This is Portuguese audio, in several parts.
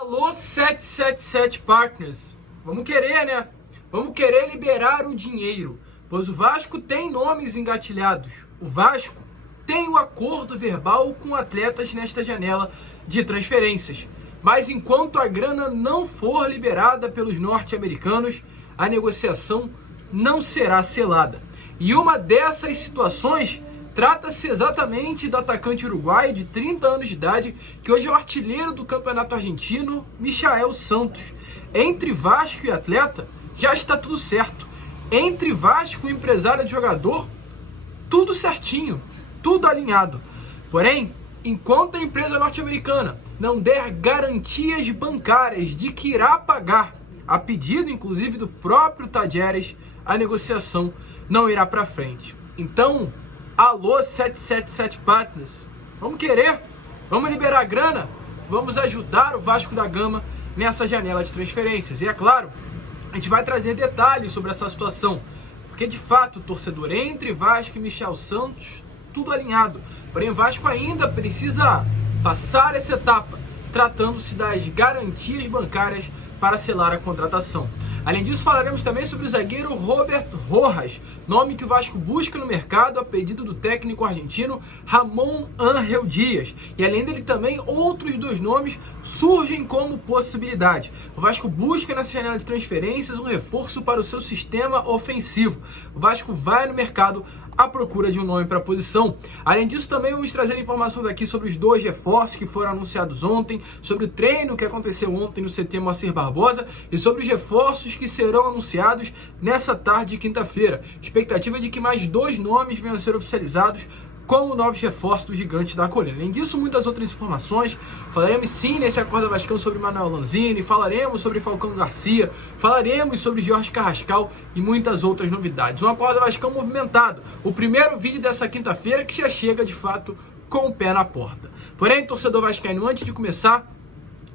Alô 777 Partners, vamos querer, né? Vamos querer liberar o dinheiro, pois o Vasco tem nomes engatilhados. O Vasco tem o acordo verbal com atletas nesta janela de transferências. Mas enquanto a grana não for liberada pelos norte-americanos, a negociação não será selada. E uma dessas situações trata-se exatamente do atacante uruguaio de 30 anos de idade, que hoje é o artilheiro do campeonato argentino, Michael Santos. Entre Vasco e atleta, já está tudo certo. Entre Vasco e empresário de jogador, tudo certinho, tudo alinhado. Porém, enquanto a empresa norte-americana não der garantias bancárias de que irá pagar, a pedido inclusive do próprio Tadjeres, a negociação não irá para frente. Então, alô 777 Partners, vamos querer? Vamos liberar a grana? Vamos ajudar o Vasco da Gama nessa janela de transferências. E é claro, a gente vai trazer detalhes sobre essa situação, porque de fato, torcedor, entre Vasco e Michael Santos, tudo alinhado. Porém, o Vasco ainda precisa passar essa etapa, tratando-se das garantias bancárias para selar a contratação. Além disso, falaremos também sobre o zagueiro Robert Rojas, nome que o Vasco busca no mercado a pedido do técnico argentino Ramon Ángel Dias. E além dele também, outros dois nomes surgem como possibilidade. O Vasco busca nessa janela de transferências um reforço para o seu sistema ofensivo. O Vasco vai no mercado à procura de um nome para a posição. Além disso, também vamos trazer informações aqui sobre os dois reforços que foram anunciados ontem, sobre o treino que aconteceu ontem no CT Moacir Barbosa e sobre os reforços que serão anunciados nessa tarde de quinta-feira. Expectativa de que mais dois nomes venham a ser oficializados como novos reforços do Gigante da Colina. Além disso, muitas outras informações. Falaremos sim nesse Acorda Vascão sobre Manuel Lanzini, falaremos sobre Falcão Garcia, falaremos sobre Jorge Carrascal e muitas outras novidades. Um Acorda Vascão movimentado. O primeiro vídeo dessa quinta-feira que já chega de fato com o pé na porta. Porém, torcedor vascaíno, antes de começar,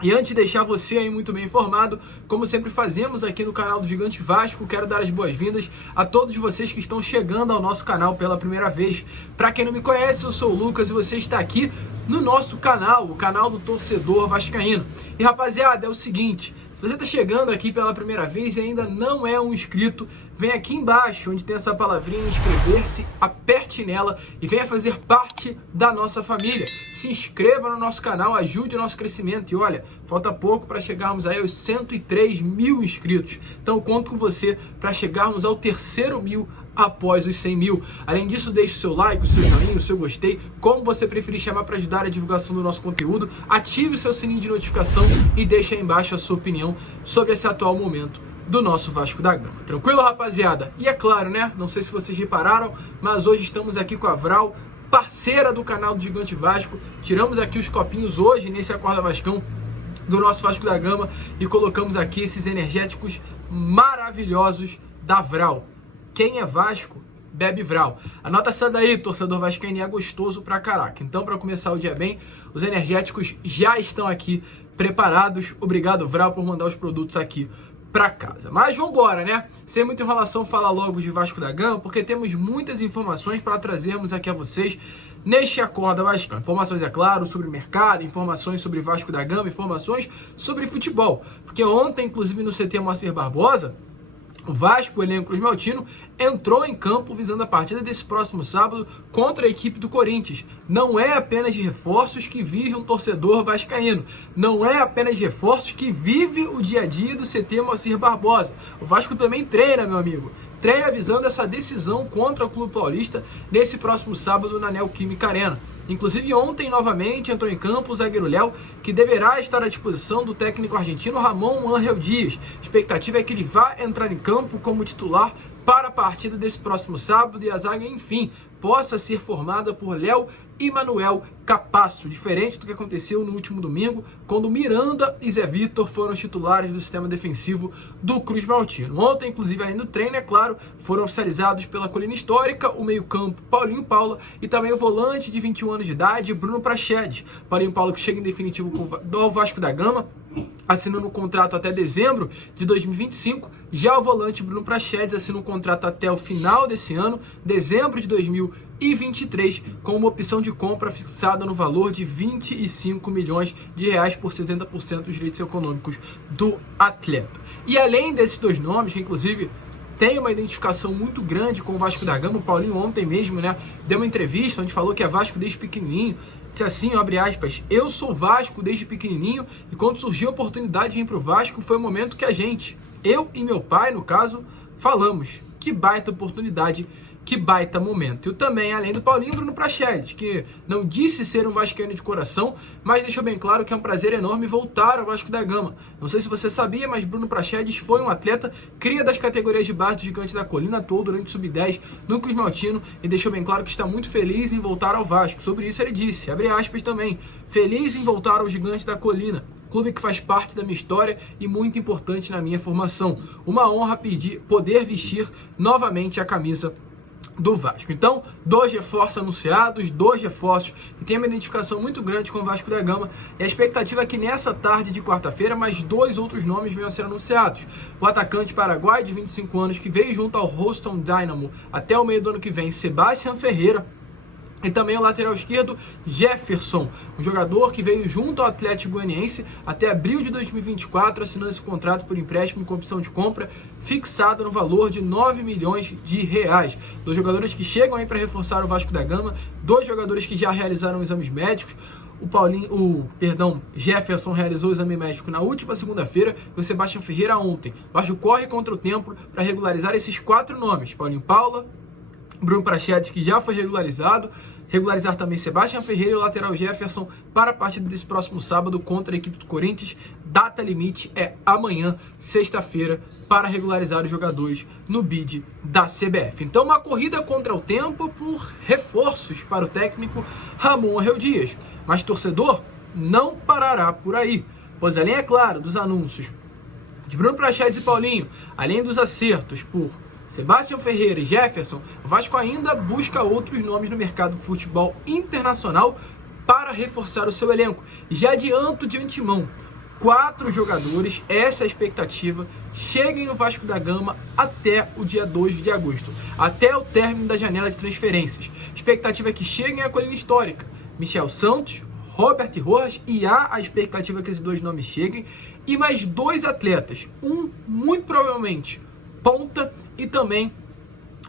e antes de deixar você aí muito bem informado, como sempre fazemos aqui no canal do Gigante Vasco, quero dar as boas-vindas a todos vocês que estão chegando ao nosso canal pela primeira vez. Para quem não me conhece, eu sou o Lucas e você está aqui no nosso canal, o canal do torcedor vascaíno. E rapaziada, é o seguinte, se você está chegando aqui pela primeira vez e ainda não é um inscrito, vem aqui embaixo, onde tem essa palavrinha inscrever-se, aperte nela e venha fazer parte da nossa família. Se inscreva no nosso canal, ajude o nosso crescimento. E olha, falta pouco para chegarmos aí aos 103 mil inscritos. Então conto com você para chegarmos ao terceiro mil após os 100 mil. Além disso, deixe o seu like, o seu joinha, o seu gostei, como você preferir chamar para ajudar a divulgação do nosso conteúdo. Ative o seu sininho de notificação e deixe aí embaixo a sua opinião sobre esse atual momento do nosso Vasco da Gama. Tranquilo, rapaziada? E é claro, né? Não sei se vocês repararam, mas hoje estamos aqui com a Vral, parceira do canal do Gigante Vasco. Tiramos aqui os copinhos hoje nesse Acorda Vascão do nosso Vasco da Gama e colocamos aqui esses energéticos maravilhosos da Vral. Quem é Vasco, bebe Vral. Anota essa daí, torcedor vascaíno, é gostoso pra caraca. Então, para começar o dia bem, os energéticos já estão aqui preparados. Obrigado, Vral, por mandar os produtos aqui para casa. Mas vamos embora, né? Sem muita enrolação, fala logo de Vasco da Gama, porque temos muitas informações para trazermos aqui a vocês neste Acorda Vascão. Informações, é claro, sobre o mercado, informações sobre Vasco da Gama, informações sobre futebol. Porque ontem, inclusive no CT Moacir Barbosa, o Vasco, o elenco Cruz Maltino, entrou em campo visando a partida desse próximo sábado contra a equipe do Corinthians. Não é apenas de reforços que vive um torcedor vascaíno. Não é apenas de reforços que vive o dia a dia do CT Moacir Barbosa. O Vasco também treina, meu amigo. Treina visando essa decisão contra o Clube Paulista nesse próximo sábado na Neoquímica Arena. Inclusive ontem novamente entrou em campo o zagueiro Léo, que deverá estar à disposição do técnico argentino Ramon Ángel Dias. A expectativa é que ele vá entrar em campo como titular para a partida desse próximo sábado e a zaga, enfim, possa ser formada por Léo e Manuel Capasso, diferente do que aconteceu no último domingo, quando Miranda e Zé Vitor foram os titulares do sistema defensivo do Cruz Maltino. Ontem, inclusive, além do treino, é claro, foram oficializados pela Colina Histórica o meio-campo Paulinho Paula e também o volante de 21 anos de idade, Bruno Prachedes. Paulinho Paula que chega em definitivo com o Vasco da Gama, assinando um contrato até dezembro de 2025. Já o volante Bruno Praxedes assina um contrato até o final desse ano, dezembro de 2023, com uma opção de compra fixada no valor de 25 milhões de reais por 70% dos direitos econômicos do atleta. E além desses dois nomes, que inclusive tem uma identificação muito grande com o Vasco da Gama, o Paulinho ontem mesmo, deu uma entrevista onde falou que é Vasco desde pequenininho. Disse assim, abre aspas, eu sou Vasco desde pequenininho e quando surgiu a oportunidade de vir pro Vasco foi o momento que eu e meu pai, no caso, falamos. Que baita oportunidade, que baita momento. E também, além do Paulinho, Bruno Praxedes, que não disse ser um vascaíno de coração, mas deixou bem claro que é um prazer enorme voltar ao Vasco da Gama. Não sei se você sabia, mas Bruno Praxedes foi um atleta cria das categorias de base do Gigante da Colina, atuou durante o Sub-10 no Cruz Maltino e deixou bem claro que está muito feliz em voltar ao Vasco. Sobre isso ele disse, abre aspas também, feliz em voltar ao Gigante da Colina, clube que faz parte da minha história e muito importante na minha formação. Uma honra poder vestir novamente a camisa do Vasco. Então, 2 reforços anunciados, 2 reforços que tem uma identificação muito grande com o Vasco da Gama, e a expectativa é que nessa tarde de quarta-feira mais 2 outros nomes venham a ser anunciados. O atacante paraguaio de 25 anos que veio junto ao Houston Dynamo até o meio do ano que vem, Sebastián Ferreira, e também o lateral esquerdo Jefferson, um jogador que veio junto ao Atlético Goianiense até abril de 2024, assinando esse contrato por empréstimo com opção de compra fixada no valor de 9 milhões de reais. 2 jogadores que chegam aí para reforçar o Vasco da Gama, 2 jogadores que já realizaram exames médicos. Jefferson realizou o exame médico na última segunda-feira e o Sebastián Ferreira ontem. O Vasco corre contra o tempo para regularizar esses 4 nomes, Paulinho Paula, Bruno Praxedes, que já foi regularizar também Sebastián Ferreira e o lateral Jefferson para a partida desse próximo sábado contra a equipe do Corinthians. Data limite é amanhã, sexta-feira, para regularizar os jogadores no bid da CBF. Então, uma corrida contra o tempo por reforços para o técnico Ramon Arreu Dias. Mas torcedor não parará por aí, pois além, é claro, dos anúncios de Bruno Praxedes e Paulinho, além dos acertos por Sebastián Ferreira e Jefferson, o Vasco ainda busca outros nomes no mercado de futebol internacional para reforçar o seu elenco. E já adianto de antemão, 4 jogadores, essa é a expectativa, cheguem no Vasco da Gama até o dia 2 de agosto, até o término da janela de transferências. A expectativa é que cheguem à Colina Histórica, Michel Santos, Robert Rojas, e há a expectativa que esses 2 nomes cheguem, e mais 2 atletas, um muito provavelmente ponta e também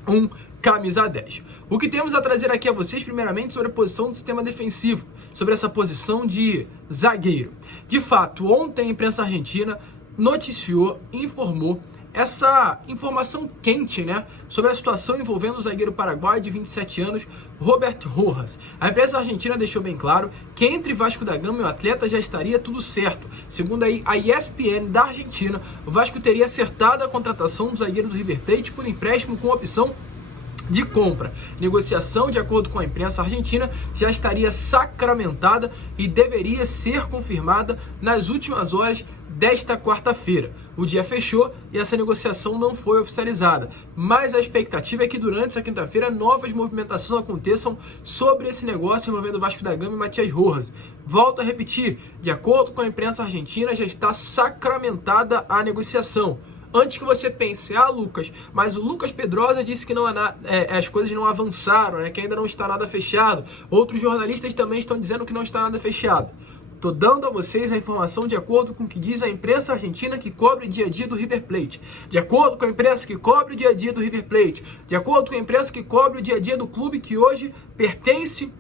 um camisa 10. O que temos a trazer aqui a vocês, primeiramente, sobre a posição do sistema defensivo, sobre essa posição de zagueiro. De fato, ontem a imprensa argentina noticiou, informou essa informação quente, sobre a situação envolvendo o zagueiro paraguaio de 27 anos, Robert Rojas. A imprensa argentina deixou bem claro que entre Vasco da Gama e o atleta já estaria tudo certo. Segundo a ESPN da Argentina, o Vasco teria acertado a contratação do zagueiro do River Plate por empréstimo com opção de compra. Negociação, de acordo com a imprensa argentina, já estaria sacramentada e deveria ser confirmada nas últimas horas desta quarta-feira. O dia fechou e essa negociação não foi oficializada, mas a expectativa é que durante essa quinta-feira novas movimentações aconteçam sobre esse negócio envolvendo o Vasco da Gama e Matias Rojas. Volto a repetir, de acordo com a imprensa argentina, já está sacramentada a negociação. Antes que você pense, Lucas, mas o Lucas Pedrosa disse que não as coisas não avançaram, que ainda não está nada fechado. Outros jornalistas também estão dizendo que não está nada fechado. Estou dando a vocês a informação de acordo com o que diz a imprensa argentina que cobre o dia a dia do River Plate. De acordo com a imprensa que cobre o dia a dia do River Plate. De acordo com a imprensa que cobre o dia a dia do clube que hoje pertence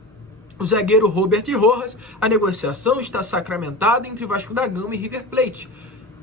o zagueiro Robert Rojas, a negociação está sacramentada entre Vasco da Gama e River Plate.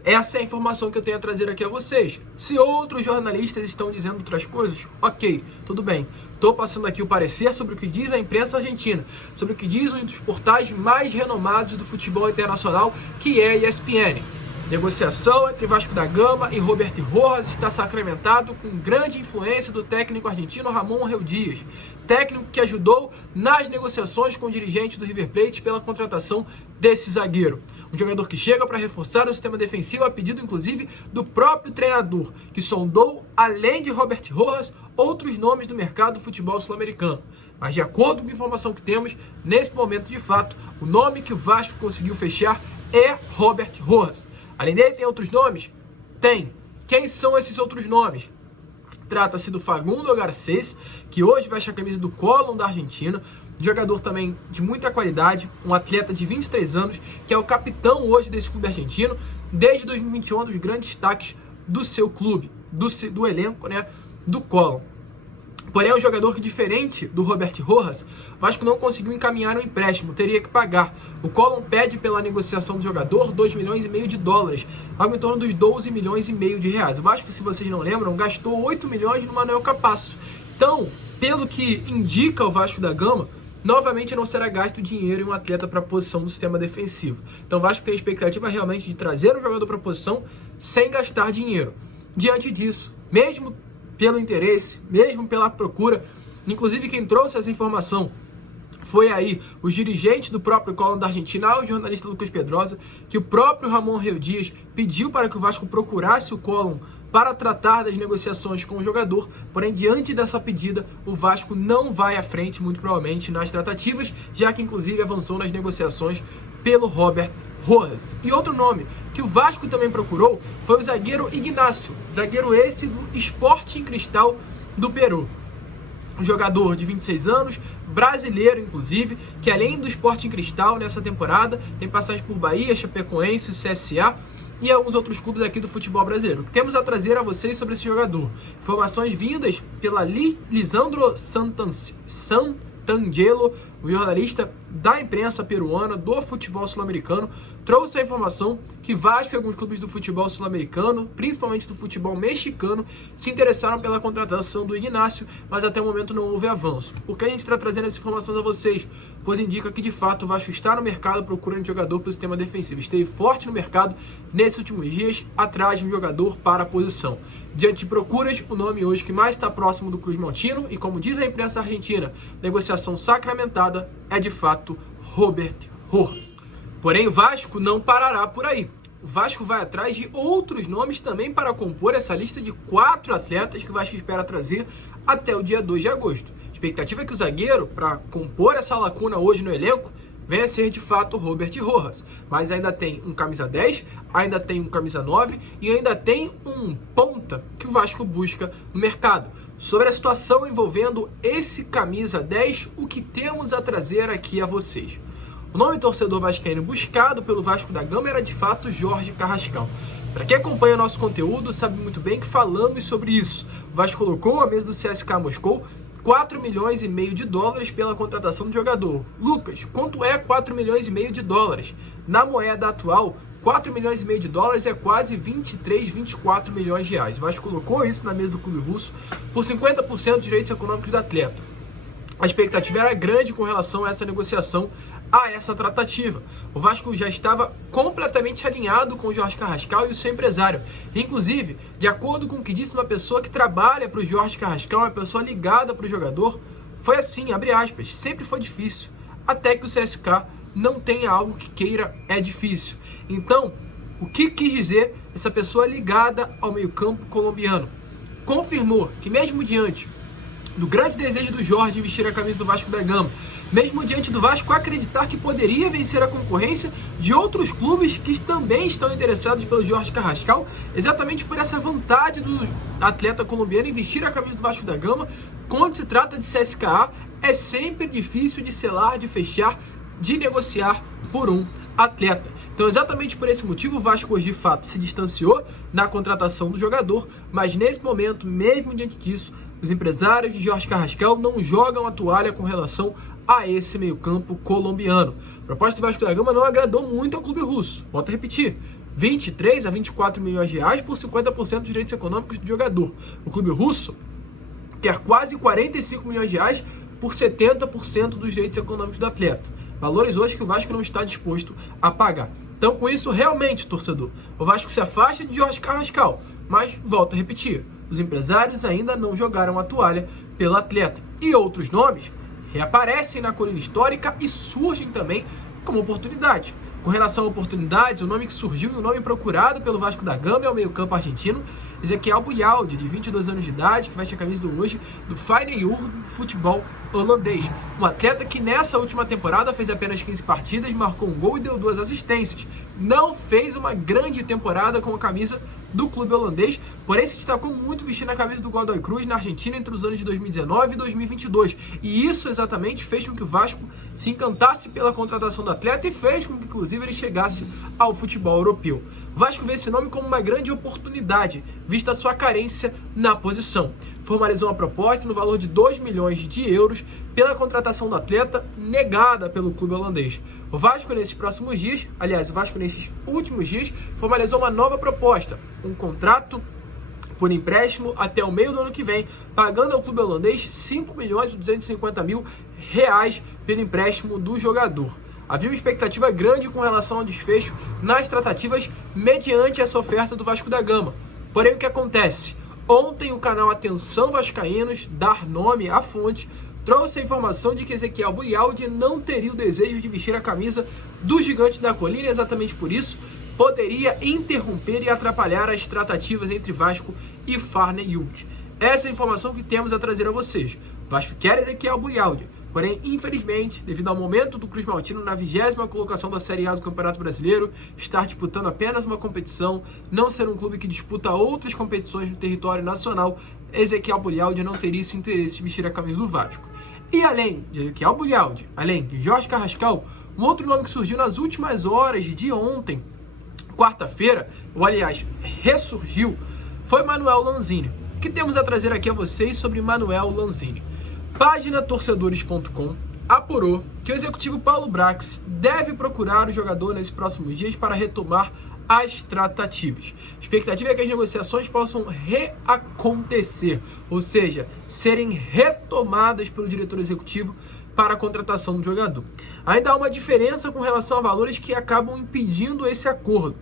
Essa é a informação que eu tenho a trazer aqui a vocês. Se outros jornalistas estão dizendo outras coisas, ok, tudo bem. Estou passando aqui o parecer sobre o que diz a imprensa argentina, sobre o que diz um dos portais mais renomados do futebol internacional, que é a ESPN. Negociação entre Vasco da Gama e Robert Rojas está sacramentado com grande influência do técnico argentino Ramon Arreu Dias, técnico que ajudou nas negociações com o dirigente do River Plate pela contratação desse zagueiro. Um jogador que chega para reforçar o sistema defensivo a pedido, inclusive, do próprio treinador, que sondou, além de Robert Rojas, outros nomes do mercado do futebol sul-americano. Mas de acordo com a informação que temos, nesse momento, de fato, o nome que o Vasco conseguiu fechar é Robert Rojas. Além dele, tem outros nomes? Tem. Quem são esses outros nomes? Trata-se do Facundo Garcés, que hoje veste a camisa do Colón da Argentina, jogador também de muita qualidade, um atleta de 23 anos, que é o capitão hoje desse clube argentino, desde 2021, um dos grandes destaques do seu clube, do elenco, né, do Colón. Porém, é um jogador que, diferente do Robert Rojas, o Vasco não conseguiu encaminhar um empréstimo, teria que pagar. O Colón pede pela negociação do jogador 2,5 milhões de dólares, algo em torno dos 12,5 milhões de reais. O Vasco, se vocês não lembram, gastou 8 milhões no Manuel Capasso. Então, pelo que indica o Vasco da Gama, novamente não será gasto dinheiro em um atleta para a posição do sistema defensivo. Então o Vasco tem a expectativa realmente de trazer um jogador para a posição sem gastar dinheiro. Diante disso, mesmo pelo interesse, mesmo pela procura, inclusive quem trouxe essa informação foi aí os dirigentes do próprio Colón da Argentina, o jornalista Lucas Pedrosa, que o próprio Ramon Reu Dias pediu para que o Vasco procurasse o Colón para tratar das negociações com o jogador, porém, diante dessa pedida, o Vasco não vai à frente, muito provavelmente, nas tratativas, já que, inclusive, avançou nas negociações pelo Robert Rojas. E outro nome que o Vasco também procurou foi o zagueiro Ignacio, zagueiro esse do Sporting Cristal do Peru. Um jogador de 26 anos, brasileiro inclusive, que além do Sporting Cristal nessa temporada, tem passagem por Bahia, Chapecoense, CSA e alguns outros clubes aqui do futebol brasileiro. O que temos a trazer a vocês sobre esse jogador? Informações vindas pela Lisandro Santangelo, o jornalista da imprensa peruana do futebol sul-americano, trouxe a informação que Vasco e alguns clubes do futebol sul-americano, principalmente do futebol mexicano, se interessaram pela contratação do Ignacio, mas até o momento não houve avanço. Por que a gente está trazendo essas informações a vocês? Pois indica que de fato o Vasco está no mercado procurando jogador para o sistema defensivo. Esteve forte no mercado nesses últimos dias, atrás de um jogador para a posição. Diante de procuras, o nome hoje que mais está próximo do Cruz Maltino, e como diz a imprensa argentina, negociação sacramentada, é de fato Robert Rojas. Porém, o Vasco não parará por aí. O Vasco vai atrás de outros nomes também para compor essa lista de 4 atletas que o Vasco espera trazer até o dia 2 de agosto. A expectativa é que o zagueiro, para compor essa lacuna hoje no elenco, venha a ser de fato Robert Rojas. Mas ainda tem um camisa 10, ainda tem um camisa 9 e ainda tem um ponta que o Vasco busca no mercado. Sobre a situação envolvendo esse camisa 10, o que temos a trazer aqui a vocês? O nome torcedor vascaíno buscado pelo Vasco da Gama era de fato Jorge Carrascal. Para quem acompanha nosso conteúdo, sabe muito bem que falamos sobre isso. O Vasco colocou a mesa do CSKA Moscou 4,5 milhões de dólares pela contratação do jogador. Lucas, quanto é 4,5 milhões de dólares? Na moeda atual, 4,5 milhões de dólares é quase 23, 24 milhões de reais. O Vasco colocou isso na mesa do clube russo por 50% dos direitos econômicos do atleta. A expectativa era grande com relação a essa negociação, a essa tratativa. O Vasco já estava completamente alinhado com o Jorge Carrascal e o seu empresário. Inclusive, de acordo com o que disse uma pessoa que trabalha para o Jorge Carrascal, uma pessoa ligada para o jogador, foi assim, abre aspas, sempre foi difícil, até que o CSKA não tenha algo que queira, é difícil. Então, o que quis dizer essa pessoa ligada ao meio-campo colombiano? Confirmou que mesmo diante do grande desejo do Jorge de vestir a camisa do Vasco da Gama, mesmo diante do Vasco acreditar que poderia vencer a concorrência de outros clubes que também estão interessados pelo Jorge Carrascal, exatamente por essa vontade do atleta colombiano em vestir a camisa do Vasco da Gama, quando se trata de CSKA, é sempre difícil de selar, de fechar, de negociar por um atleta. Então, exatamente por esse motivo, o Vasco hoje, de fato, se distanciou na contratação do jogador, mas nesse momento, mesmo diante disso, os empresários de Jorge Carrascal não jogam a toalha com relação a esse meio-campo colombiano. A proposta do Vasco da Gama não agradou muito ao clube russo. Volto a repetir, 23 a 24 milhões de reais por 50% dos direitos econômicos do jogador. O clube russo quer quase 45 milhões de reais por 70% dos direitos econômicos do atleta. Valores hoje que o Vasco não está disposto a pagar. Então, com isso, realmente, torcedor, o Vasco se afasta de Jorge Carrascal. Mas, volto a repetir, os empresários ainda não jogaram a toalha pelo atleta. E outros nomes reaparecem na colina histórica e surgem também como oportunidade. Com relação a oportunidades, o nome que surgiu e o nome procurado pelo Vasco da Gama é o meio-campo argentino Ezequiel Bujalde, de 22 anos de idade, que veste a camisa do hoje do Feyenoord futebol holandês. Um atleta que nessa última temporada fez apenas 15 partidas, marcou um gol e deu 2 assistências. Não fez uma grande temporada com a camisa do clube holandês, porém se destacou muito vestindo a camisa do Godoy Cruz na Argentina entre os anos de 2019 e 2022. E isso exatamente fez com que o Vasco se encantasse pela contratação do atleta e fez com que inclusive ele chegasse ao futebol europeu. O Vasco vê esse nome como uma grande oportunidade, vista a sua carência na posição. Formalizou uma proposta no valor de 2 milhões de euros pela contratação do atleta, negada pelo clube holandês. O Vasco nesses próximos dias, aliás, o Vasco nesses últimos dias, formalizou uma nova proposta, um contrato por empréstimo até o meio do ano que vem, pagando ao clube holandês 5 milhões e 250 mil reais pelo empréstimo do jogador. Havia uma expectativa grande com relação ao desfecho nas tratativas mediante essa oferta do Vasco da Gama. Porém, o que acontece? Ontem o canal Atenção Vascaínos, dar nome à fonte, trouxe a informação de que Ezequiel Bujalde não teria o desejo de vestir a camisa do Gigante da Colina, exatamente por isso poderia interromper e atrapalhar as tratativas entre Vasco e Feyenoord. Essa é a informação que temos a trazer a vocês. Vasco quer Ezequiel Bujalde, porém, infelizmente, devido ao momento do Cruz Maltino na 20ª colocação da Série A do Campeonato Brasileiro, estar disputando apenas uma competição, não ser um clube que disputa outras competições no território nacional, Ezequiel Bujalde não teria esse interesse de vestir a camisa do Vasco. E além de Ezequiel Bujalde, além de Jorge Carrascal, um outro nome que surgiu nas últimas horas de ontem, quarta-feira, ou aliás, ressurgiu, foi Manuel Lanzini. O que temos a trazer aqui a vocês sobre Manuel Lanzini? Página torcedores.com apurou que o executivo Paulo Brax deve procurar o jogador nesses próximos dias para retomar as tratativas. A expectativa é que as negociações possam reacontecer, ou seja, serem retomadas pelo diretor executivo para a contratação do jogador. Ainda há uma diferença com relação a valores que acabam impedindo esse acordo.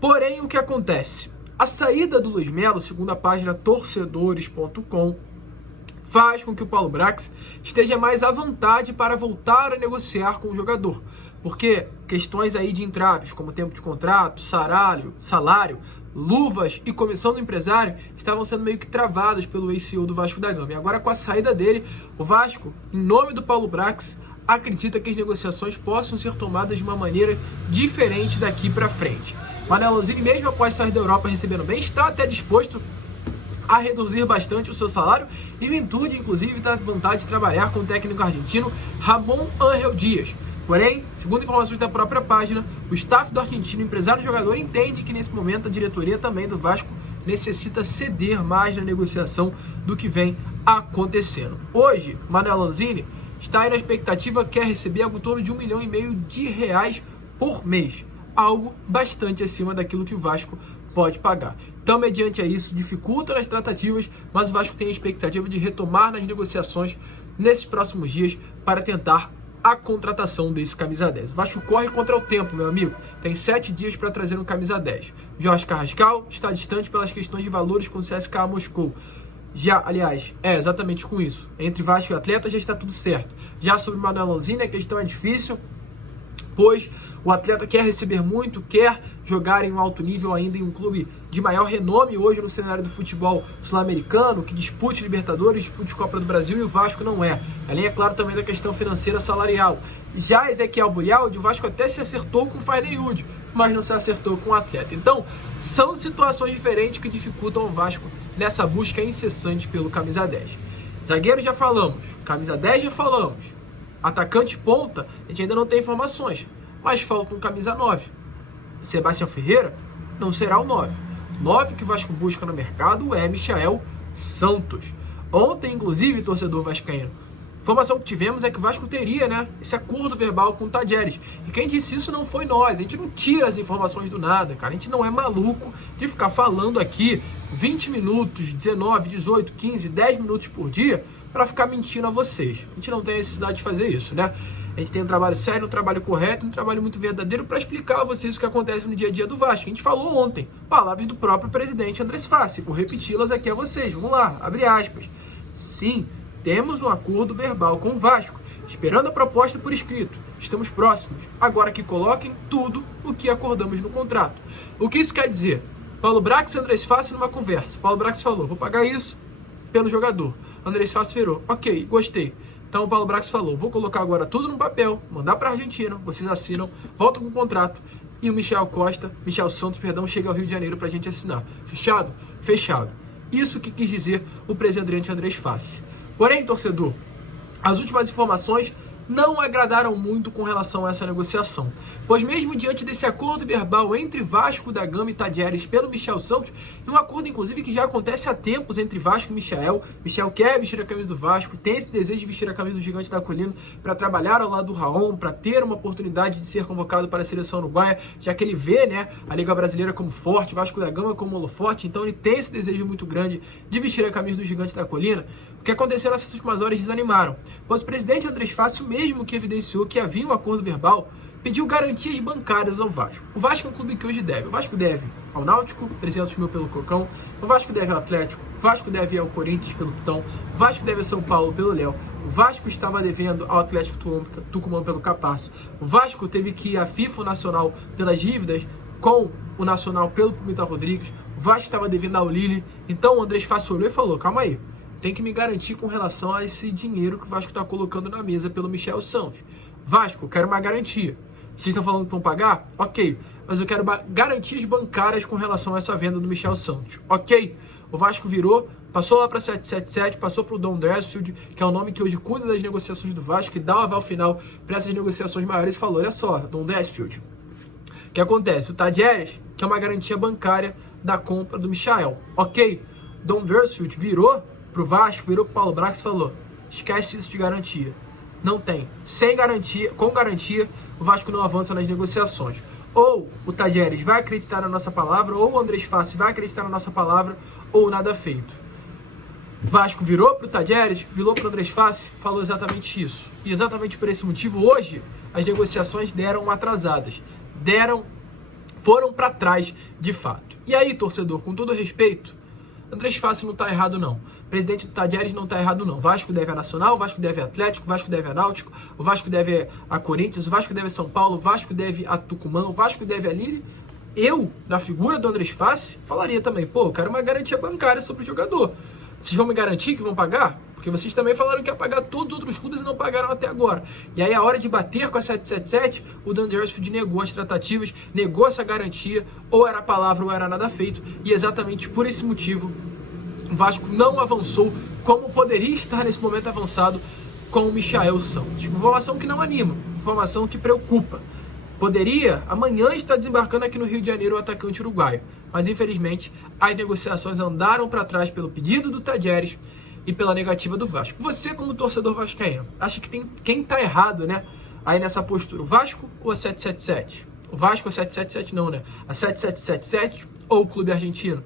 Porém, o que acontece? A saída do Luiz Melo, segundo a página torcedores.com, faz com que o Paulo Brax esteja mais à vontade para voltar a negociar com o jogador. Porque questões aí de entraves, como tempo de contrato, salário, luvas e comissão do empresário estavam sendo meio que travadas pelo ex-CEO do Vasco da Gama. E agora com a saída dele, o Vasco, em nome do Paulo Brax, acredita que as negociações possam ser tomadas de uma maneira diferente daqui para frente. Manuel Lanzini, mesmo após sair da Europa recebendo bem, está até disposto a reduzir bastante o seu salário e o Intude, inclusive, está à vontade de trabalhar com o técnico argentino Ramon Ángel Dias. Porém, segundo informações da própria página, o staff do argentino, empresário e jogador, entende que nesse momento a diretoria também do Vasco necessita ceder mais na negociação do que vem acontecendo. Hoje, Manuel Lanzini está aí na expectativa, quer receber algo em torno de R$1,5 milhão por mês, algo bastante acima daquilo que o Vasco pode pagar. Então, mediante a isso, dificulta nas tratativas, mas o Vasco tem a expectativa de retomar nas negociações nesses próximos dias para tentar a contratação desse camisa 10. O Vasco corre contra o tempo, meu amigo. Tem 7 dias para trazer um camisa 10. Jorge Carrascal está distante pelas questões de valores com o CSKA Moscou. Aliás, exatamente com isso. Entre Vasco e atleta já está tudo certo. Já sobre o Manuel Lanzini, a questão é difícil, pois o atleta quer receber muito, quer jogar em um alto nível ainda em um clube de maior renome hoje no cenário do futebol sul-americano, que dispute Libertadores, dispute Copa do Brasil, e o Vasco não é. Além, é claro, também da questão financeira salarial. Já Ezequiel Bujalde, o Vasco até se acertou com o Feyenoord, mas não se acertou com o atleta. Então, são situações diferentes que dificultam o Vasco nessa busca incessante pelo camisa 10. Zagueiro já falamos, camisa 10 já falamos. Atacante ponta, a gente ainda não tem informações, mas falta um camisa 9. Sebastião Ferreira não será o 9. 9 que o Vasco busca no mercado é Michael Santos. Ontem, inclusive, torcedor vascaíno, a informação que tivemos é que o Vasco teria, esse acordo verbal com o Tadjeres. E quem disse isso não foi nós. A gente não tira as informações do nada, cara. A gente não é maluco de ficar falando aqui 20 minutos, 19, 18, 15, 10 minutos por dia para ficar mentindo a vocês. A gente não tem necessidade de fazer isso, A gente tem um trabalho sério, um trabalho correto, um trabalho muito verdadeiro para explicar a vocês o que acontece no dia a dia do Vasco. A gente falou ontem, palavras do próprio presidente Andrés Fassi. Vou repeti-las aqui a vocês. Vamos lá, abre aspas. Sim, temos um acordo verbal com o Vasco, esperando a proposta por escrito. Estamos próximos. Agora que coloquem tudo o que acordamos no contrato. O que isso quer dizer? Paulo Brax e Andrés Fassi numa conversa. Paulo Brax falou, vou pagar isso pelo jogador. Andrés Fassi virou, ok, gostei. Então o Paulo Brax falou, vou colocar agora tudo no papel, mandar para a Argentina, vocês assinam, voltam com o contrato. E o Michel Santos, chega ao Rio de Janeiro para a gente assinar. Fechado? Fechado. Isso que quis dizer o presidente Andrés Fassi. Porém, torcedor, as últimas informações não agradaram muito com relação a essa negociação, pois mesmo diante desse acordo verbal entre Vasco da Gama e Tajeres pelo Michel Santos, e um acordo inclusive que já acontece há tempos entre Vasco e Michel quer vestir a camisa do Vasco, tem esse desejo de vestir a camisa do Gigante da Colina para trabalhar ao lado do Raon, para ter uma oportunidade de ser convocado para a seleção uruguaia, já que ele vê, né, a Liga Brasileira como forte, Vasco da Gama como holofote, então ele tem esse desejo muito grande de vestir a camisa do Gigante da Colina. O que aconteceu nessas últimas horas desanimaram, pois o presidente Andrés Fassi, mesmo que evidenciou que havia um acordo verbal, pediu garantias bancárias ao Vasco. O Vasco é um clube que hoje deve. O Vasco deve ao Náutico, 300 mil pelo Cocão. O Vasco deve ao Atlético. O Vasco deve ao Corinthians pelo Pitão. O Vasco deve a São Paulo pelo Léo. O Vasco estava devendo ao Atlético Tucumã pelo Capasso. O Vasco teve que ir à FIFA Nacional pelas dívidas com o Nacional pelo Pimenta Rodrigues. O Vasco estava devendo ao Lille. Então o Andrés Fassi olhou e falou, calma aí, tem que me garantir com relação a esse dinheiro que o Vasco está colocando na mesa pelo Michel Santos. Vasco, eu quero uma garantia. Vocês estão falando que vão pagar? Ok. Mas eu quero garantias bancárias com relação a essa venda do Michel Santos. Ok. O Vasco virou, passou lá para 777, passou para o Don Dressfield, que é o nome que hoje cuida das negociações do Vasco, que dá o aval final para essas negociações maiores, e falou, olha só, Don Dressfield, o que acontece? O Tajeres quer uma garantia bancária da compra do Michel. Ok. Don Dressfield virou pro Vasco, virou pro Paulo Brax e falou, esquece isso de garantia. Não tem. Sem garantia, com garantia, o Vasco não avança nas negociações. Ou o Tajeres vai acreditar na nossa palavra, ou o Andrés Fassi vai acreditar na nossa palavra, ou nada feito. O Vasco virou pro Tajeres, virou pro Andrés Fassi, falou exatamente isso. E exatamente por esse motivo, hoje, as negociações deram atrasadas. Foram para trás, de fato. E aí, torcedor, com todo respeito, Andrés Fassi não está errado, não. O presidente do Tajeres não está errado, não. O Vasco deve a Nacional, o Vasco deve a Atlético, o Vasco deve a Náutico, o Vasco deve a Corinthians, o Vasco deve a São Paulo, o Vasco deve a Tucumã, o Vasco deve a Lille. Eu, na figura do Andrés Fassi, falaria também, pô, eu quero uma garantia bancária sobre o jogador. Vocês vão me garantir que vão pagar? Porque vocês também falaram que ia pagar todos os outros clubes e não pagaram até agora. E aí, a hora de bater com a 777, o Dan Dersfield negou as tratativas, negou essa garantia, ou era palavra ou era nada feito. E exatamente por esse motivo, o Vasco não avançou como poderia estar nesse momento avançado com o Michel Santos. Informação que não anima, informação que preocupa. Poderia amanhã estar desembarcando aqui no Rio de Janeiro o atacante uruguaio, mas infelizmente as negociações andaram para trás pelo pedido do Tajeres e pela negativa do Vasco. Você, como torcedor vascaíno, acha que tem quem está errado, né? Aí nessa postura, o Vasco ou a 777? O Vasco ou a 777 não, né? A 7777 ou o clube argentino?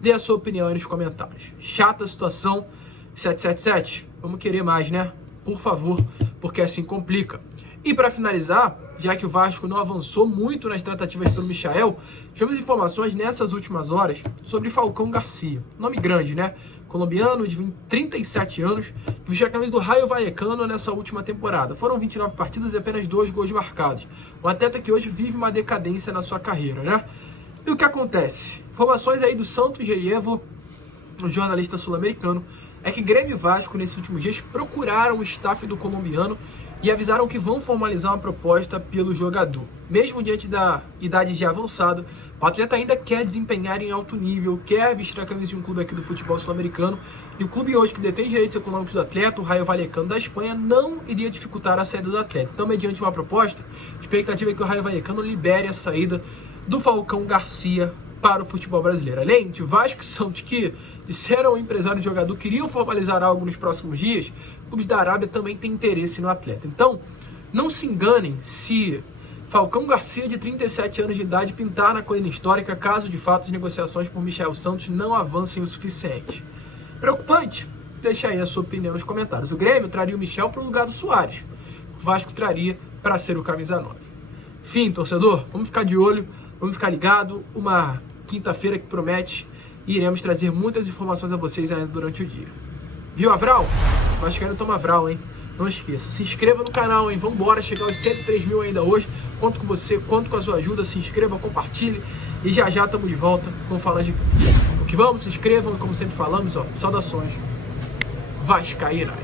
Dê a sua opinião aí nos comentários. Chata a situação, 777? Vamos querer mais, né? Por favor, porque assim complica. E para finalizar, já que o Vasco não avançou muito nas tratativas pelo Michel, tivemos informações nessas últimas horas sobre Falcão Garcia. Nome grande, né? Colombiano de 37 anos, que vestiu a camisa do Rayo Vallecano nessa última temporada. Foram 29 partidas e apenas 2 gols marcados. Um atleta que hoje vive uma decadência na sua carreira, né? E o que acontece? Informações aí do Santos Reievo, um jornalista sul-americano, é que Grêmio e Vasco, nesses últimos dias, procuraram o staff do colombiano e avisaram que vão formalizar uma proposta pelo jogador. Mesmo diante da idade já avançada, o atleta ainda quer desempenhar em alto nível, quer vestir a camisa de um clube aqui do futebol sul-americano, e o clube hoje que detém direitos econômicos do atleta, o Rayo Vallecano da Espanha, não iria dificultar a saída do atleta. Então, mediante uma proposta, a expectativa é que o Rayo Vallecano libere a saída do Falcão Garcia para o futebol brasileiro. Além de Vasco e Santos, que disseram ao empresário de jogador que iriam formalizar algo nos próximos dias, clubes da Arábia também têm interesse no atleta. Então, não se enganem se Falcão Garcia, de 37 anos de idade, pintar na colina histórica, caso de fato as negociações por Michel Santos não avancem o suficiente. Preocupante? Deixa aí a sua opinião nos comentários. O Grêmio traria o Michel para o lugar do Soares. O Vasco traria para ser o camisa 9. Enfim, torcedor, vamos ficar de olho, vamos ficar ligado. Uma quinta-feira que promete e iremos trazer muitas informações a vocês ainda durante o dia. Viu, Avral? O Vascaíno toma Avral, hein? Não esqueça, se inscreva no canal, hein? Vambora chegar aos 103 mil ainda hoje. Conto com você, conto com a sua ajuda. Se inscreva, compartilhe. E já já estamos de volta com Falar de Cruz. O que vamos, se inscrevam. E como sempre falamos, saudações vascaínas.